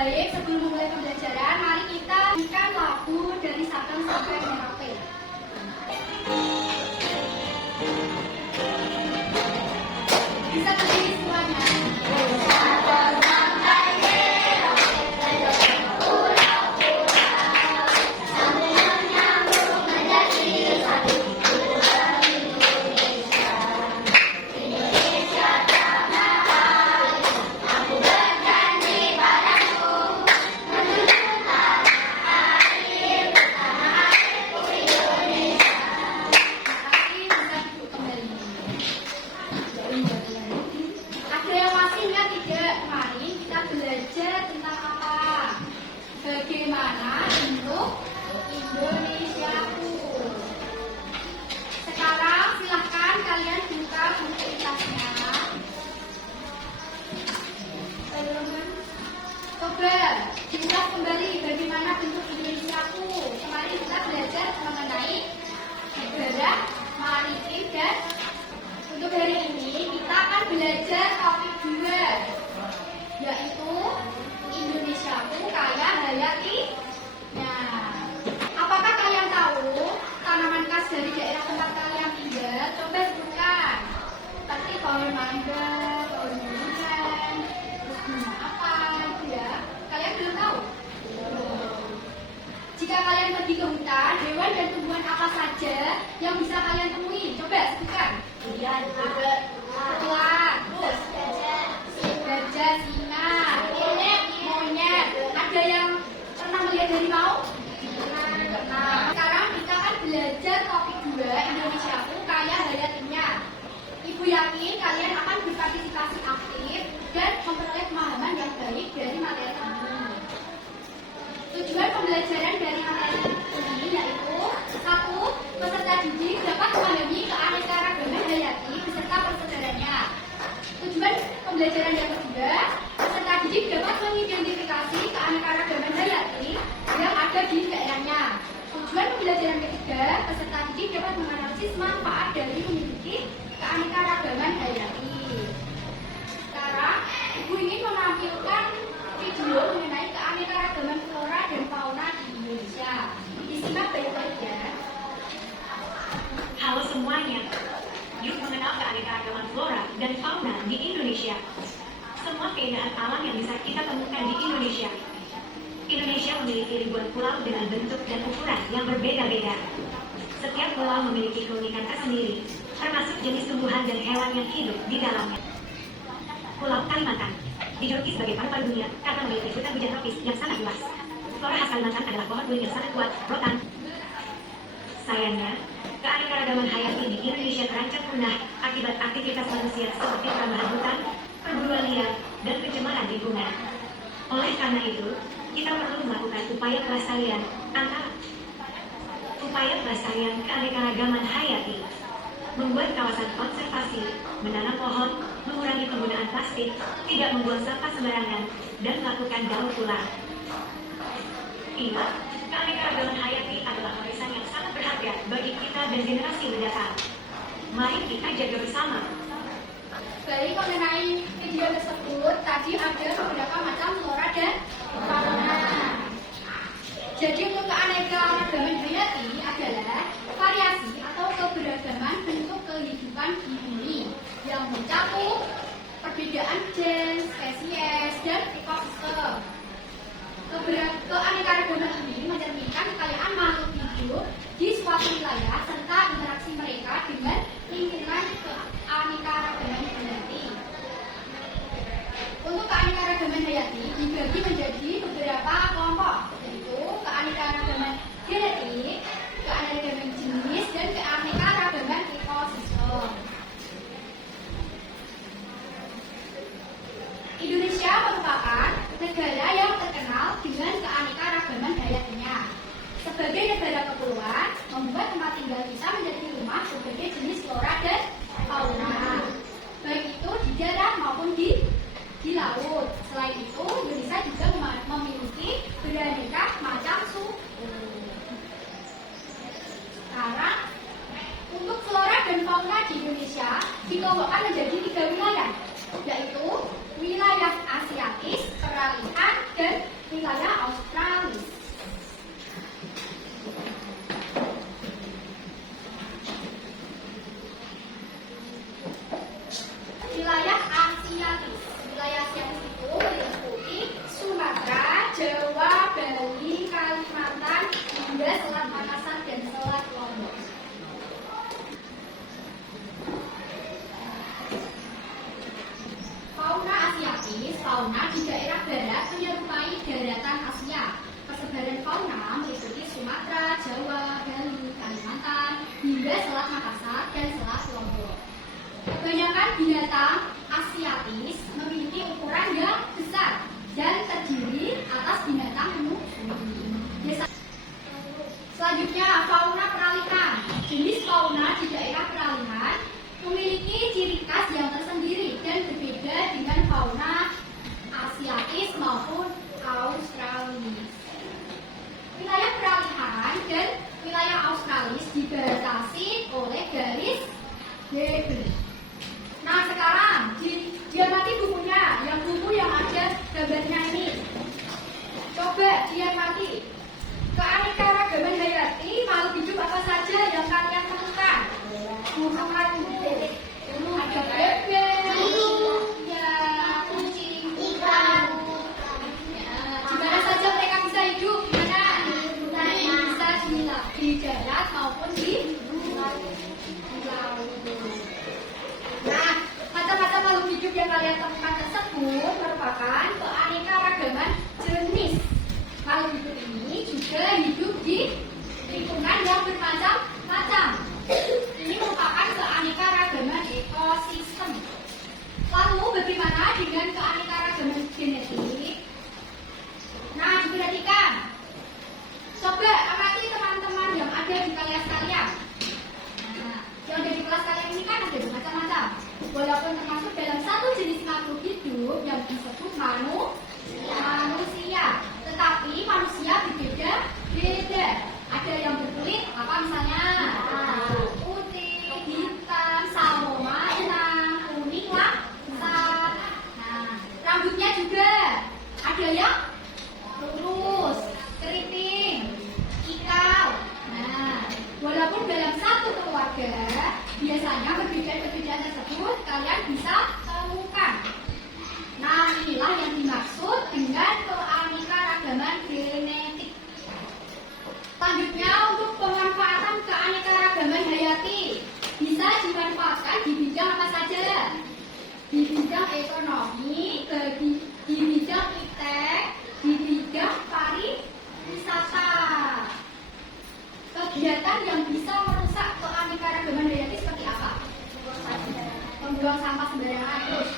Baik, sebelum memulai pembelajaran, mari kita nyanyikan lagu dari Sabang sampai Merauke. Bisa berdiri semuanya. Ada yang masih ingat tidak? Kemarin kita belajar tentang apa? Bagaimana bentuk Indonesiaku. Sekarang silahkan kalian buka buku kelasnya. Coba diulas kembali bagaimana bentuk Indonesiaku. Kemarin kita belajar mengenai negara, maritim, dan untuk hari ini kita akan belajar topik 2, yaitu Indonesiaku kaya hayati. Nah, apakah kalian tahu tanaman khas dari daerah tempat kalian tinggal? Coba sebutkan. Seperti pohon mangga, pohon durian, terus bunga apa itu ya? Kalian belum tahu? Jika kalian pergi ke hutan, hewan dan tumbuhan apa saja yang bisa kalian temui? Coba sebutkan. Kemudian betulan, terus gajah, singa, monyet. Ada yang pernah melihat harimau? Nah, sekarang kita akan belajar topik 2, Indonesiaku kaya hayatinya. Ibu yakin kalian akan berpartisipasi aktif dan memperoleh pemahaman yang baik dari materi ini. Tujuan pembelajaran dari materi ini yaitu 1. Peserta didik dapat memahami keanekaragaman hayati beserta persaudaranya. Tujuan pembelajaran yang kedua, peserta didik dapat mengidentifikasi keanekaragaman hayati yang ada di daerahnya. Tujuan pembelajaran ketiga, peserta didik dapat menganalisis manfaat dari memiliki keanekaragaman hayati. Sekarang, Ibu ingin menampilkan video mengenai keanekaragaman flora dan fauna di Indonesia. Disimak baik-baik ya. Halo semuanya, yuk mengenal keanekaragaman flora dan fauna di Indonesia. Semua keindahan alam yang bisa kita temukan di Indonesia. Indonesia memiliki ribuan pulau dengan bentuk dan ukuran yang berbeda-beda. Setiap pulau memiliki keunikan tersendiri, termasuk jenis tumbuhan dan hewan yang hidup di dalamnya. Pulau Kalimantan dijuluki sebagai paru-paru dunia karena memiliki hutan hujan tropis yang sangat luas. Flora khas Kalimantan adalah pohon beling yang sangat kuat, rotan. Sayangnya, keanekaragaman hayati di Indonesia terancam punah akibat aktivitas manusia seperti perambahan hutan, perburuan liar, dan pencemaran lingkungan. Oleh karena itu, kita perlu melakukan upaya pelestarian keanekaragaman hayati, membuat kawasan konservasi, menanam pohon, mengurangi penggunaan plastik, tidak membuang sampah sembarangan, dan melakukan daur ulang. Ingat, keanekaragaman hayati adalah warisan yang sangat berharga bagi kita dan generasi mendatang. Mari kita jaga bersama. Baik, mengenai video tersebut, tadi ada beberapa macam flora dan fauna. Jadi untuk keanekaragaman hayati adalah variasi atau keberagaman bentuk kehidupan di bumi yang mencakup perbedaan jenis, spesies, dan ekosistem. Keanekaragaman ini mencerminkan kekayaan makhluk hidup di suatu wilayah serta interaksi mereka dengan lingkungan keanekaragaman hayati. Untuk keanekaragaman hayati dibagi menjadi beberapa kelompok, yaitu keanekaragaman genetik, keanekaragaman jenis, dan keanekaragaman ekosistem. Indonesia merupakan negara yang terkenal dengan keanekaragaman hayatinya. Sebagai negara kepulauan, membuat tempat tinggal kita menjadi rumah berbagai jenis flora dan fauna, baik itu di darat maupun di laut. Selain itu, Indonesia juga memiliki beraneka macam suku. Sekarang, untuk flora dan fauna di Indonesia dikelompokkan menjadi 3 wilayah, yaitu wilayah Asiatis, peralihan, dan asiatis, fauna di daerah barat menyerupai daratan Asia. Persebaran fauna meliputi Sumatera, Jawa, Bali, Kalimantan, hingga Selat Makassar dan Selat Lombok. Kebanyakan binatang asiatis memiliki ukuran yang besar dan terdiri atas binatang menyusui. Selanjutnya, fauna peralihan. Jenis fauna di daerah peralihan memiliki ciri khas yang tersendiri dan berbeda dengan fauna asiatis maupun australis. Wilayah peralihan dan wilayah australis dibatasi oleh garis Weber. Nah, sekarang diamati bukunya, buku yang ada gambarnya ini. Coba diamati. Keanekaragaman hayati, makhluk hidup apa saja yang kalian temukan? Ada bebek, ya, kucing, ikan. Di mana saja mereka bisa hidup? Di mana? Bisa di darat maupun di laut. Nah, macam-macam makhluk hidup yang kalian temukan tersebut merupakan keanekaragaman jenis. Makhluk hidup ini juga hidup di lingkungan yang bermacam-macam. Ini merupakan keanekaragaman ekosistem. Lalu bagaimana dengan keanekaragaman genetik? Nah, diperhatikan. Coba amati teman-teman yang ada di kelas kalian. Nah, yang ada di kelas kalian ini kan ada bermacam-macam. Walaupun termasuk dalam satu jenis makhluk hidup yang disebut manusia. Tetapi manusia berbeda-beda. Ada yang berkulit apa misalnya? Putih, hitam, salmon, kuning, langsat. Nah, rambutnya juga ada yang lurus, keriting, ikal. Nah, walaupun dalam satu keluarga biasanya perbedaan-perbedaan tersebut kalian bisa temukan. Nah, inilah yang dimaksud dengan keanekaragaman genetik. Selanjutnya, untuk pemanfaatan keanekaragaman hayati bisa dimanfaatkan di bidang apa saja? Di bidang ekonomi, di bidang iptek, di bidang pariwisata. Kegiatan yang bisa merusak keanekaragaman hayati seperti apa? Membuang sampah sembarangan, terus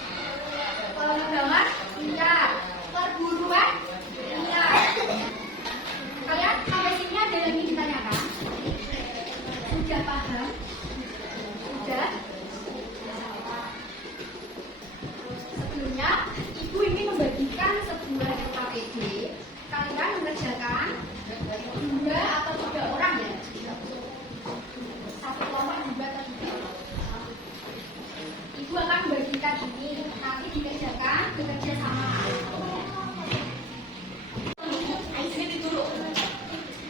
pengembangan liar, perburuan liar. Kalian sampai sini ada yang ingin ditanyakan? Sudah paham? Sudah? Sebelumnya, Ibu ingin membagikan sebuah KPD. Kalian mengerjakan 2 atau 3 orang ya? Satu kelompok 2 atau 3. Ibu akan membagikan ini, nanti dikerjakan bekerja sama. Sini dulu.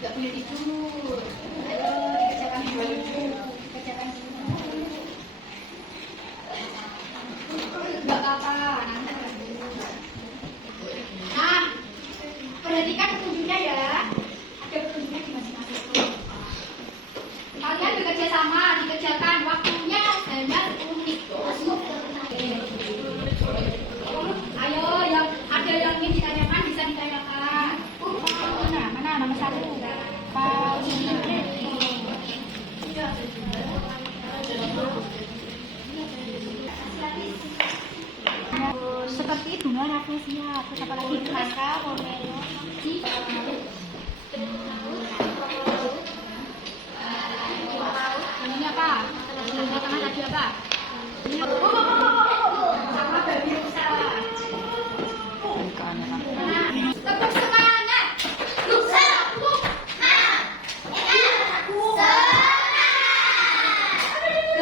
Gak boleh tidur. Ayo dikerjakan dulu. Dikerjakan dulu. Gak apa-apa, nanti. Nah, perhatikan petunjuknya ya. Ada petunjuknya di masing-masing. Kalian bekerja sama, dikerjakan waktunya hanya 10 menit. Ayo, yang ada yang ingin ditanyakan bisa ditanyakan. Mana nomor 1? Seperti bunga rafflesia, terus apa lagi? Nangka, pomelo, ini apa? Yang tengah tadi apa? Ini sama babi rusa. Tepuk semangat.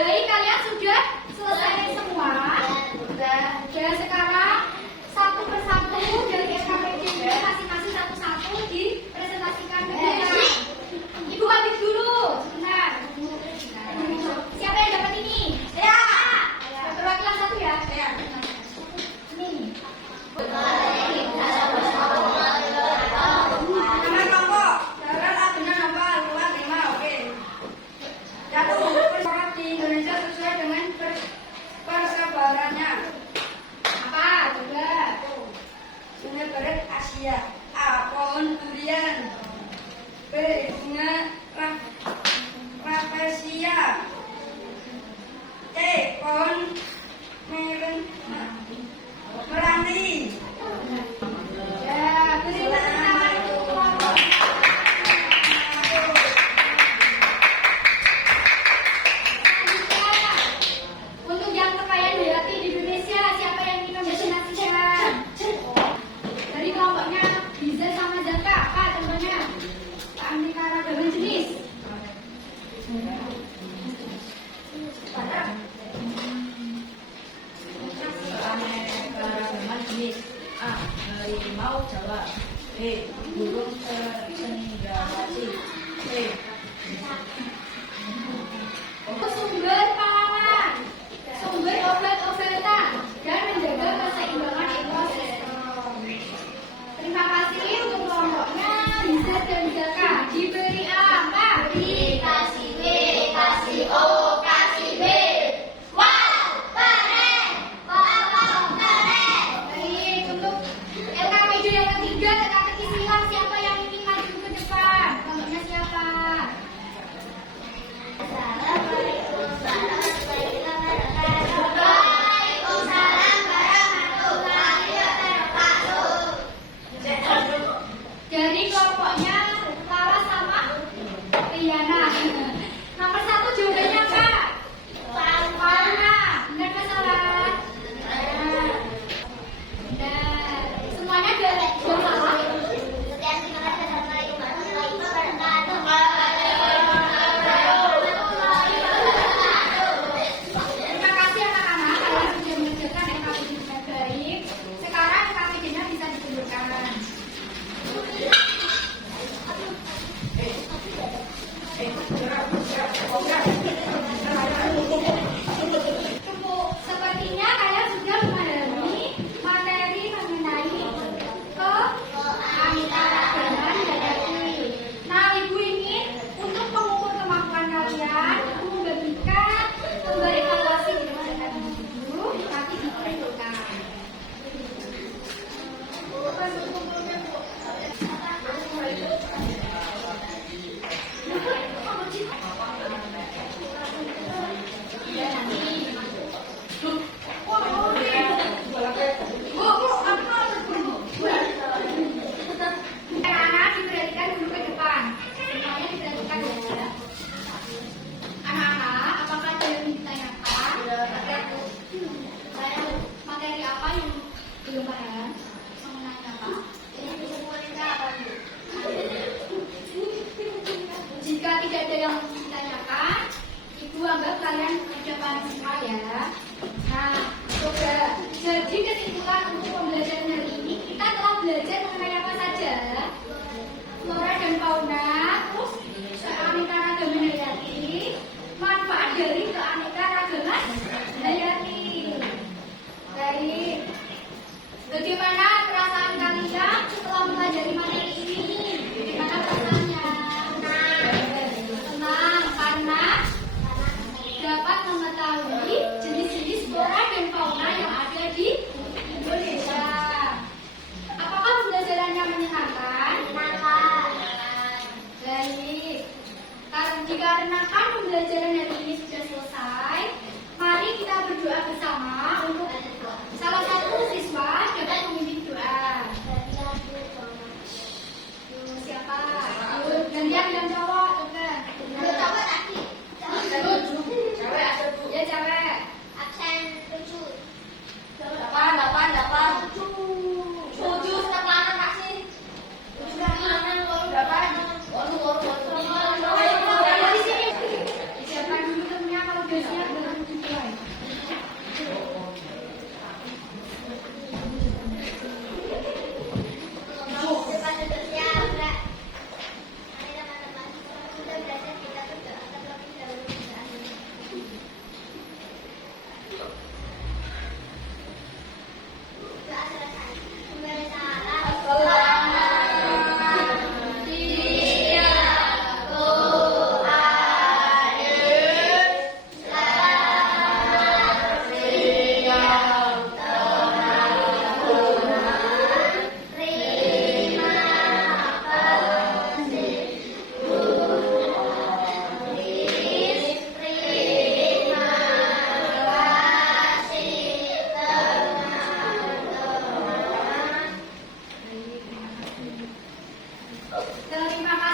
Baik, kalian sudah selesai semua. Dan sekarang satu persatu dari SKPD masing-masing satu-satu dipresentasikan ke kita. Ibu ambil dulu sebentar. Siapa yang dapat ini? Ya. Perwakilan akasia. A. Pohon durian. B. Bunga rafflesia. C. Pohon meranti. Ya, beri tepuk tangan untuk kelompok. Selanjutnya, untuk yang kekayaan hayati di Indonesia, siapa yang ingin mendefinisikan? Dari kelompoknya Biza sama Zaka, Pak contohnya. Pak aneka ragaman jenis. Keragaman jenis. A. Harimau Jawa. B. Burung cenderawasih. C. Sumber pangan, sumber obat-obatan, dan menjaga keseimbangan ekosistem. Terima kasih untuk kelompoknya Bisa dan Zaka. Diberi apa? Kasih B, kasih O, kasih B. Wow, keren. Wow, keren. Baik, untuk LKPJ yang ketiga, teka-teki silang, siapa yang ingin maju ke depan? Kelompoknya siapa? Terima kasih.